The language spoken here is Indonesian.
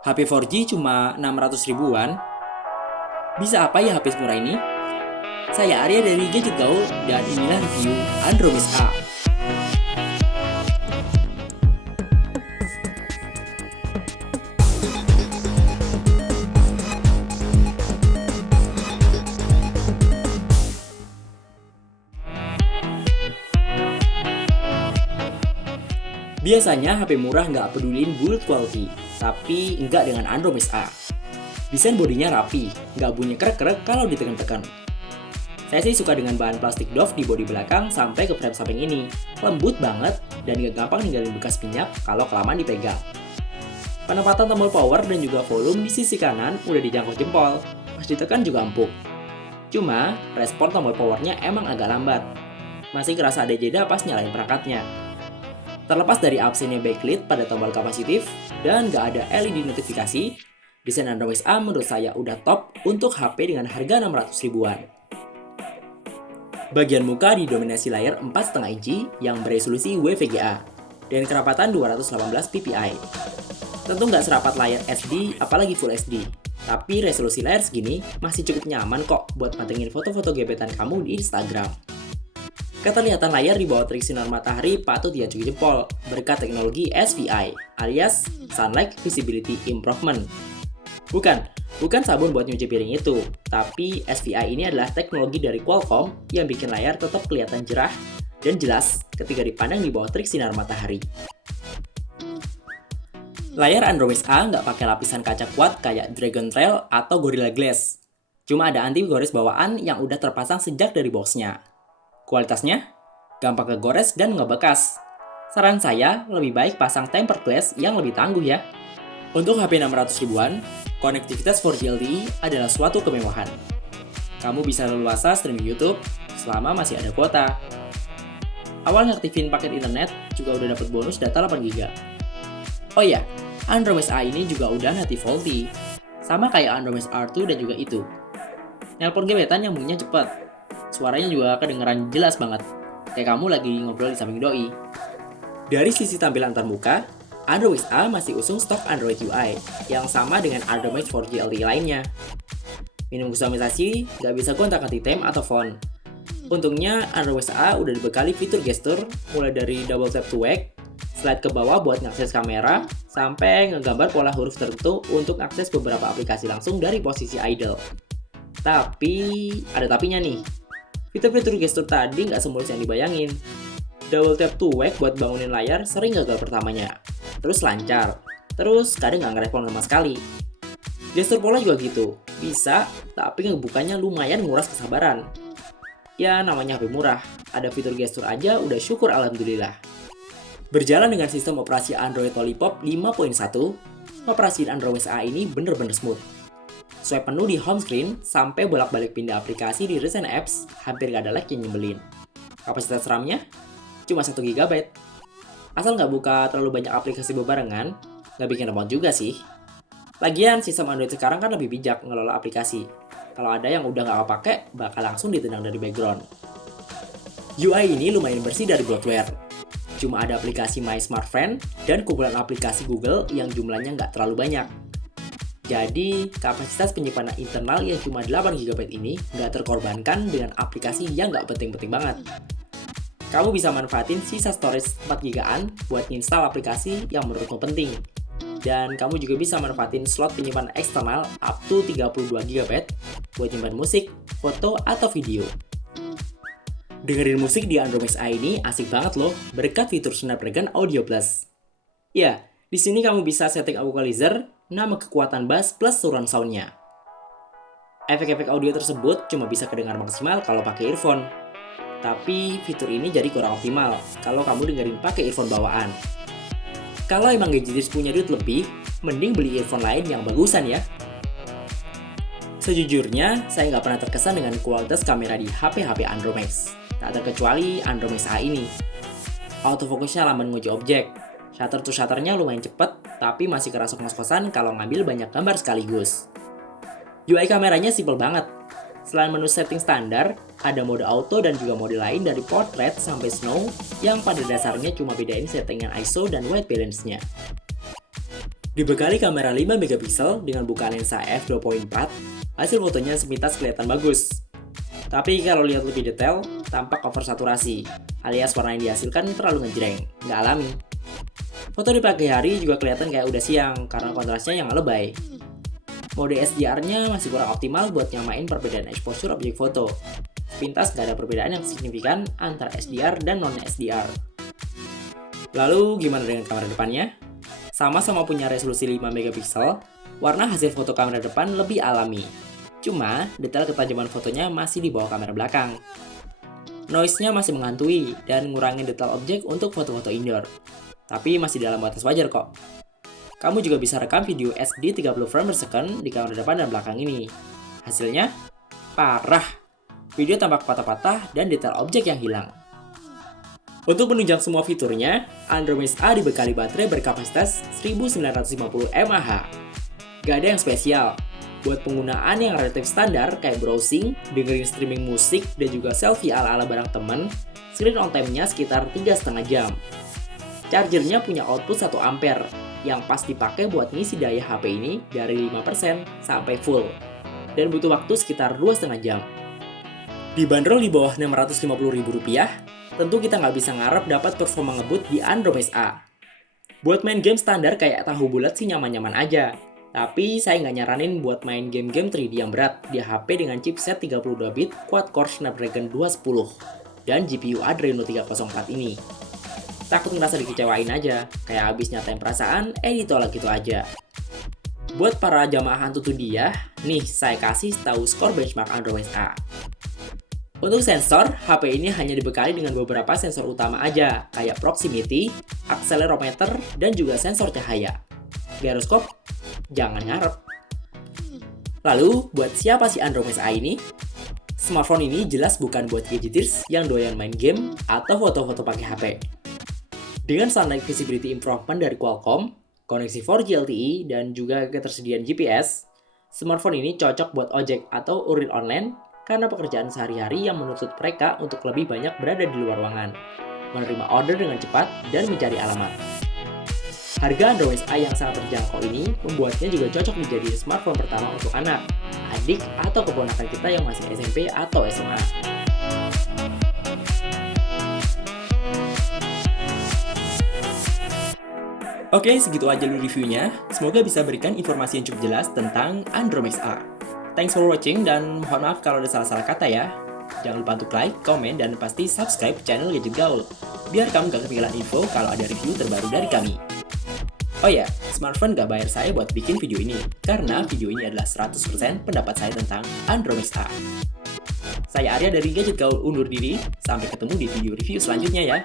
HP 4G cuma 600 ribuan. Bisa apa ya HP murah ini? Saya Arya dari Gadget Gaul dan inilah review Android A. Biasanya HP murah nggak pedulin build quality, tapi enggak dengan Android A. Desain bodinya rapi, nggak bunyi krek-krek kalau ditekan-tekan. Saya sih suka dengan bahan plastik doff di bodi belakang sampai ke frame samping ini. Lembut banget dan gak gampang ninggalin bekas minyak kalau kelamaan dipegang. Penempatan tombol power dan juga volume di sisi kanan udah dijangkau jempol, pas ditekan juga empuk. Cuma, respon tombol powernya emang agak lambat. Masih kerasa ada jeda pas nyalain perangkatnya. Terlepas dari absennya backlit pada tombol kapasitif dan gak ada LED notifikasi, desain Android A menurut saya udah top untuk HP dengan harga 600 ribuan. Bagian muka didominasi layar 4,5 inci yang beresolusi WVGA dan kerapatan 218 ppi. Tentu nggak serapat layar SD apalagi Full HD, tapi resolusi layar segini masih cukup nyaman kok buat pantengin foto-foto gebetan kamu di Instagram. Keterlihatan layar di bawah terik sinar matahari patut diacungi jempol berkat teknologi SVI alias Sunlight Visibility Improvement. Bukan sabun buat nyuci piring itu, tapi SVI ini adalah teknologi dari Qualcomm yang bikin layar tetap kelihatan cerah dan jelas ketika dipandang di bawah terik sinar matahari. Layar Android A nggak pakai lapisan kaca kuat kayak Dragon Trail atau Gorilla Glass. Cuma ada anti gores bawaan yang udah terpasang sejak dari boxnya. Kualitasnya? Gampang kegores dan nggak bekas. Saran saya, lebih baik pasang tempered glass yang lebih tangguh ya. Untuk HP 600 ribuan, konektivitas 4G LTE adalah suatu kemewahan. Kamu bisa leluasa streaming YouTube selama masih ada kuota. Awal ngaktifin paket internet juga udah dapat bonus data 8GB. Oh iya, Android A ini juga udah native VoLTE, sama kayak Android R2 dan juga itu. Nelpon gebetan nyambungnya cepet, suaranya juga kedengeran jelas banget, kayak kamu lagi ngobrol di samping doi. Dari sisi tampilan termuka, Android A masih usung stok Android UI yang sama dengan Android 4G LTE lainnya. Minum kustomisasi, nggak bisa gonta-ganti theme atau font. Untungnya Android A udah dibekali fitur gestur mulai dari double tap to wake, slide ke bawah buat ngakses kamera, sampai ngegambar pola huruf tertentu untuk akses beberapa aplikasi langsung dari posisi idle. Tapi, ada tapinya nih. Fitur-fitur gestur tadi nggak semulus yang dibayangin. Double tap to wake buat bangunin layar sering gagal pertamanya. Terus lancar. Terus kadang nggak ngerespon sama sekali. Gestur pola juga gitu. Bisa, tapi ngebukanya lumayan nguras kesabaran. Ya namanya HP murah. Ada fitur gestur aja udah syukur alhamdulillah. Berjalan dengan sistem operasi Android Lollipop 5.1, operasi Android A ini bener-bener smooth. Swipe penuh di home screen sampai bolak-balik pindah aplikasi di recent apps hampir gak ada lag yang nyebelin. Kapasitas RAM-nya cuma 1GB. Asal nggak buka terlalu banyak aplikasi bebarengan, nggak bikin repot juga sih. Lagian sistem Android sekarang kan lebih bijak ngelola aplikasi. Kalau ada yang udah nggak kepake, bakal langsung ditendang dari background. UI ini lumayan bersih dari bloatware. Cuma ada aplikasi My Smart Friend dan kumpulan aplikasi Google yang jumlahnya nggak terlalu banyak. Jadi, kapasitas penyimpanan internal yang cuma 8GB ini nggak terkorbankan dengan aplikasi yang nggak penting-penting banget. Kamu bisa manfaatin sisa storage 4GB buat install aplikasi yang menurutmu penting. Dan kamu juga bisa manfaatin slot penyimpanan eksternal up to 32GB buat nyimpan musik, foto, atau video. Dengerin musik di Android A ini asik banget loh, berkat fitur Snapdragon Audio Plus. Ya, di sini kamu bisa setting equalizer, nama kekuatan bass plus surround sound-nya. Efek-efek audio tersebut cuma bisa kedengar maksimal kalau pakai earphone. Tapi fitur ini jadi kurang optimal kalau kamu dengerin pakai earphone bawaan. Kalau emang gadgetis punya duit lebih, mending beli earphone lain yang bagusan ya. Sejujurnya, saya nggak pernah terkesan dengan kualitas kamera di HP-HP Android Max. Tak terkecuali Android Max A ini. Autofokusnya lamban nguji objek. Shutter to shutternya lumayan cepet, tapi masih kerasa ngos-ngosan kalau ngambil banyak gambar sekaligus. UI kameranya simple banget. Selain menu setting standar, ada mode auto dan juga mode lain dari portrait sampai snow yang pada dasarnya cuma bedain settingan ISO dan white balance-nya. Dibekali kamera 5 megapiksel dengan bukaan lensa f2.4, hasil fotonya sepintas kelihatan bagus. Tapi kalau lihat lebih detail, tampak oversaturasi, alias warna yang dihasilkan terlalu ngejreng, nggak alami. Foto di pagi hari juga kelihatan kayak udah siang karena kontrasnya yang lebay. Mode SDR-nya masih kurang optimal buat nyamain perbedaan exposure objek foto. Sepintas nggak ada perbedaan yang signifikan antara SDR dan non-SDR. Lalu gimana dengan kamera depannya? Sama-sama punya resolusi 5 megapiksel, warna hasil foto kamera depan lebih alami. Cuma, detail ketajaman fotonya masih di bawah kamera belakang. Noise-nya masih menghantui dan ngurangin detail objek untuk foto-foto indoor. Tapi masih dalam batas wajar kok. Kamu juga bisa rekam video SD 30 frame per second di kamera depan dan belakang ini. Hasilnya, parah. Video tampak patah-patah dan detail objek yang hilang. Untuk menunjang semua fiturnya, Android A dibekali baterai berkapasitas 1950 mAh. Gak ada yang spesial. Buat penggunaan yang relatif standar kayak browsing, dengerin streaming musik, dan juga selfie ala-ala barang temen, screen on time-nya sekitar 3,5 jam. Chargernya punya output 1 ampere, yang pas dipakai buat ngisi daya HP ini dari 5% sampai full, dan butuh waktu sekitar 2,5 jam. Dibanderol di bawah Rp650.000, tentu kita nggak bisa ngarep dapat performa ngebut di Android A. Buat main game standar kayak tahu bulat sih nyaman-nyaman aja. Tapi saya nggak nyaranin buat main game-game 3D yang berat di HP dengan chipset 32-bit quad-core Snapdragon 210 dan GPU Adreno 304 ini. Takut ngerasa dikecewain aja, kayak abis nyatain perasaan, ditolak gitu aja. Buat para jamaah antutu dia, nih saya kasih tahu skor benchmark Android A. Untuk sensor, HP ini hanya dibekali dengan beberapa sensor utama aja, kayak proximity, accelerometer, dan juga sensor cahaya. Gyroskop? Jangan ngarep. Lalu, buat siapa sih Android A ini? Smartphone ini jelas bukan buat gadgeters yang doyan main game atau foto-foto pakai HP. Dengan Sunlight Visibility Improvement dari Qualcomm, koneksi 4G LTE, dan juga ketersediaan GPS, smartphone ini cocok buat ojek atau urir online karena pekerjaan sehari-hari yang menuntut mereka untuk lebih banyak berada di luar ruangan, menerima order dengan cepat, dan mencari alamat. Harga Android A yang sangat terjangkau ini membuatnya juga cocok menjadi smartphone pertama untuk anak, adik, atau keponakan kita yang masih SMP atau SMA. Oke, segitu aja dulu reviewnya. Semoga bisa berikan informasi yang cukup jelas tentang Android A. Thanks for watching dan mohon maaf kalau ada salah-salah kata ya. Jangan lupa untuk like, komen, dan pasti subscribe channel Gadget Gaul biar kamu gak ketinggalan info kalau ada review terbaru dari kami. Oh ya, smartphone gak bayar saya buat bikin video ini karena video ini adalah 100% pendapat saya tentang Android A. Saya Arya dari Gadget Gaul undur diri, sampai ketemu di video review selanjutnya ya.